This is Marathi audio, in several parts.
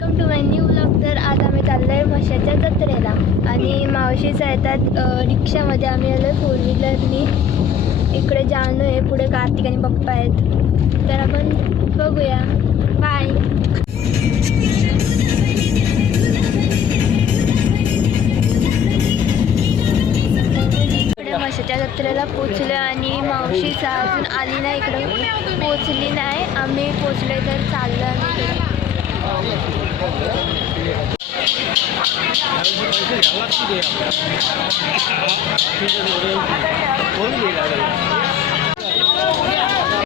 Welcome to my new vlog. तर आज आम्ही चाललो आहे म्हशाच्या जत्रेला आणि मावशीचा येतात रिक्षामध्ये. आम्ही आलो आहे 4 व्हीलरनी. इकडे जानू आहे, पुढे कार्तिक आणि पप्पा आहेत. तर आपण बघूया. बाय. इकडे म्हशाच्या जत्रेला पोचलो आणि मावशीचा अजून आली नाही, इकडे पोचली नाही. आम्ही पोचलोय तर चाललो आम्ही.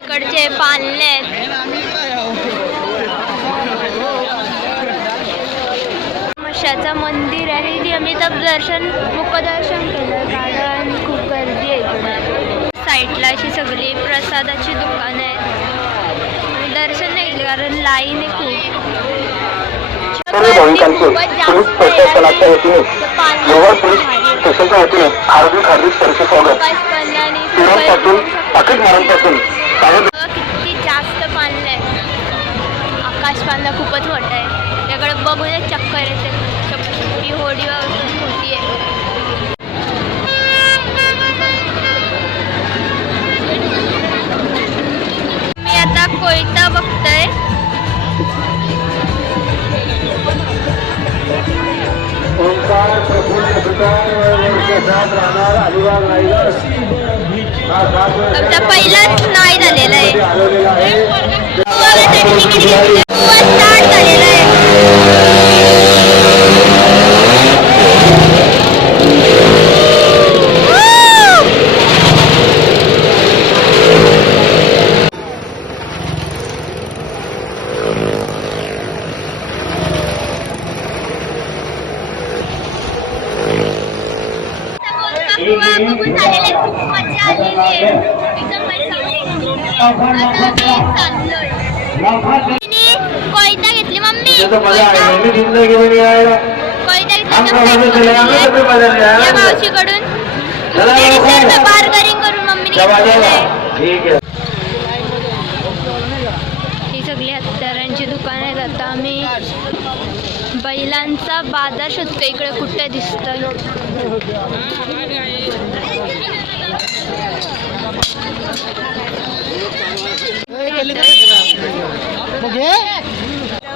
इकडचे पाळणे आहेत. म्हशाचं मंदिर आहे आणि आम्ही तर मुखदर्शन केलं कारण खूप गर्दी आहे. साईडला अशी सगळी प्रसादाची दुकानं आहेत. दर्शन नाही केलं कारण लाईन आहे खूप. भाविकांचे पोलीस प्रशासनाच्या वतीने लोअर पोलीस स्टेशनच्या वतीने हार्दिक सरचे स्वागत. तिरणपासून पाकिट मारांपासून किती जास्त पाळणं आहे. आकाश पाळणं खूपच मोठं आहे. त्याकडे बघूया चक्कर येते. ती होडी मोठी आहे. मी आता कोयता बघतोय. आमचा पहिलाच नाही झालेला आहे. स्टार्ट झालेला आहे. बघून झालेले खूप मजा आलेली आहे. एकदम कोयता घेतली मम्मी. या मावशीकडून बार्गेनिंग करून मम्मीने. ही सगळी हत्यारांची दुकान आहेत. आता आम्ही बैलांचा बाजार शोधतो. इकडे कुठे दिसतं.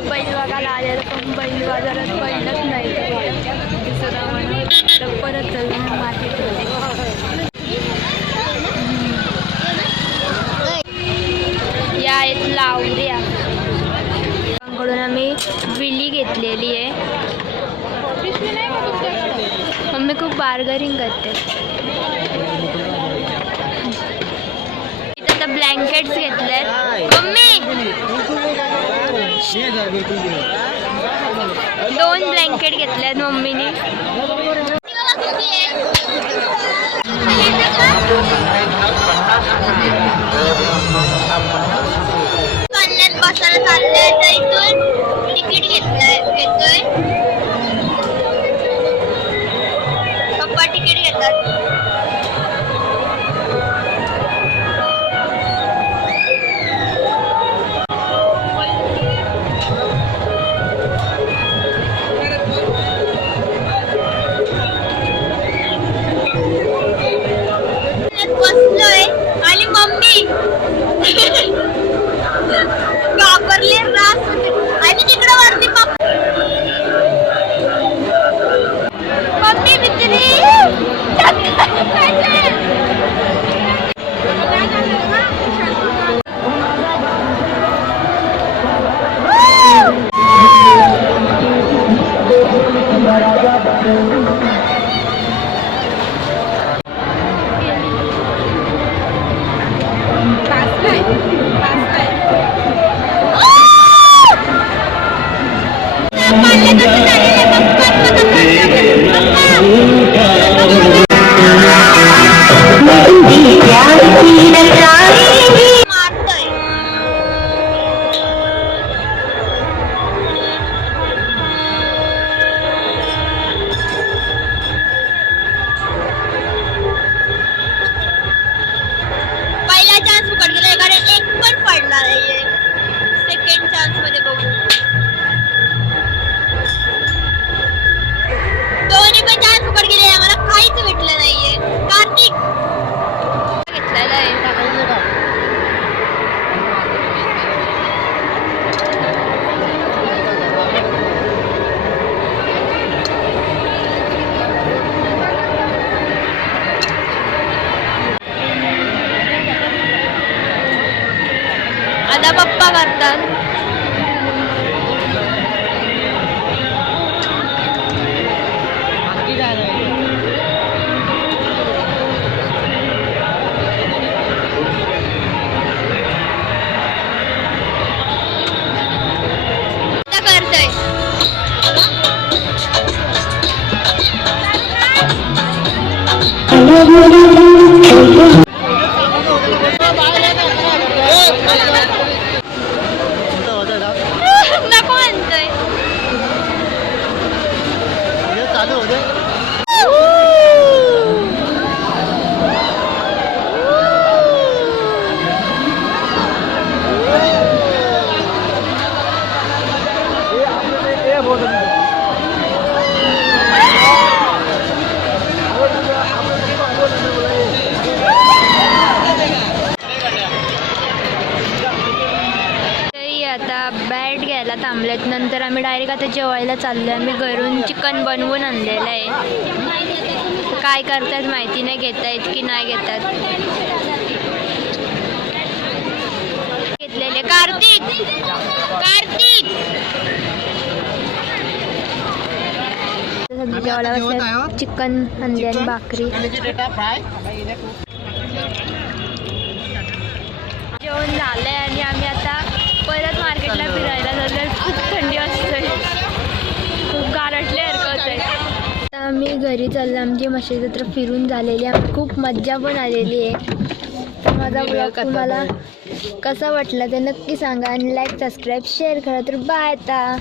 बैल बघायला आलेलं पण बैल बाजारात बैलच नाही. परत या आहेत लावऱ्या. कडून आम्ही विली घेतलेली आहे. मम्मी खूप बार्गेनिंग करते. इथं आता ब्लँकेट्स घेतलेत मम्मी. 2 ब्लँकेट घेतलेत मम्मीने. बसायला चाललंय तर इथून तिकीट घेतोय. पप्पा तिकीट घेतात. बसलोय आणि मम्मी घाबरले रास आणि तिकडे वरती मम्मी बिचारी का करतात? आता करतोय. नको म्हणतोय. आता बॅट घ्यायला थांबलेत. नंतर आम्ही डायरेक्ट आता जेवायला चाललो. आम्ही घरून चिकन बनवून आणलेलं आहे. काय करतात माहिती नाही, घेतायत की नाही घेतात. घेतलेले कार्तिक कार्तिक जेवायला बसल्यात. चिकन आणले आणि भाकरी. जेवण झालंय आणि आम्ही आता परत मार्केटला फिरायला जातो. खूप थंडी असते, खूप गारटल्यासारखं होतंय. आता आम्ही घरी चाललो. आमची म्हशी जत्रा फिरून झालेली आहे. खूप मज्जा पण आलेली आहे. तर माझा ब्लॉग तुम्हाला कसा वाटला ते नक्की सांगा आणि लाईक सबस्क्राईब शेअर करा. तर बाय आता.